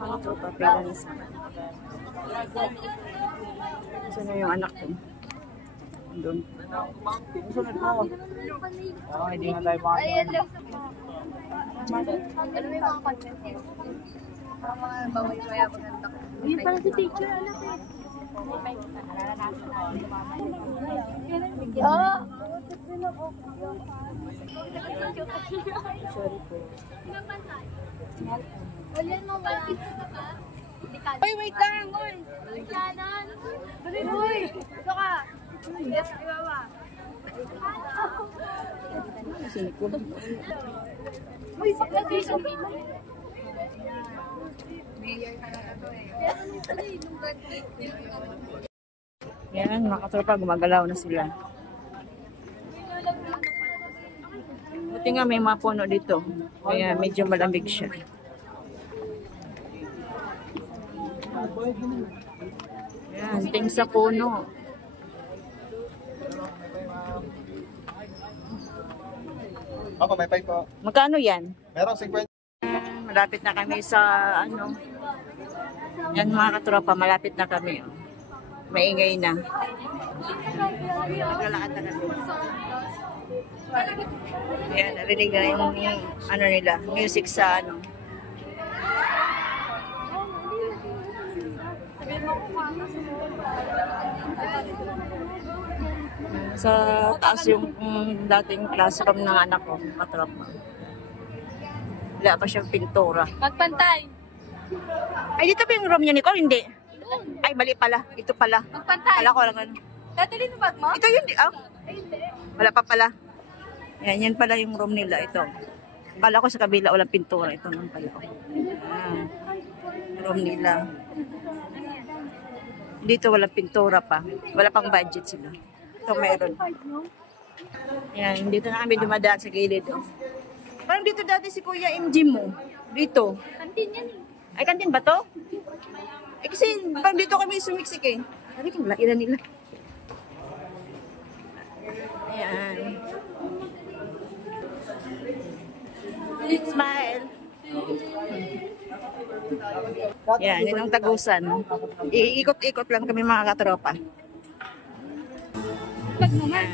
Mga tropa, parents. Gusto na yung anak ko. Doon. Sunod mo. Hindi nga tayo mga Ano may mga content yun? Parang mga bawal ko kaya maganda ko. Hindi pala si teacher, anak eh. Oo! Sorry po. Ulian mo ba? Uy, wait lang! Uy! Kanan! Uy! Ito ka! Yes, iwawa! Siko. Uy, sakla dito! Mayor ka na to eh. Yan, mga katropa, gumagalaw na sila. Buti nga may mga puno dito. Kaya medyo malamig siya. Yan, ting sa puno. Ako, may pipe po. Magkano yan? Meron 50. Malapit na kami sa ano. Yan mga katropa, malapit na kami. Oh. Maingay na. Maglalakad na kami. Ayan, narinig na yung ano nila, music sa ano. Sa taas yung dating classroom ng anak ko, katropa. Wala pa siyang pintura. Magpantay! Ay, dito ba yung room niya, Nicole? Hindi. Ay, mali pala. Ito pala. Magpantay! Kala ko lang ano. Tatalin mo bag mo? Ito yun, ah. Ay, hindi. Wala pa pala. Yan pala yung room nila. Ito. Kala ko sa kabila walang pintura. Ito lang pala. Room nila. Dito walang pintura pa. Wala pang budget sila. Ito meron. Yan, dito na kami dumadaan sa gilid. Oh. Parang dito dati si Kuya MG mo. Dito. Kantin yan eh. Ay, kantin ba to? Eh kasi parang dito kami sumiksik eh. Sabi ko, ilan nila. Ayan. Smile. Yan, yun ang Tagusan. Iikot-ikot lang kami mga katropa. Bag mo man.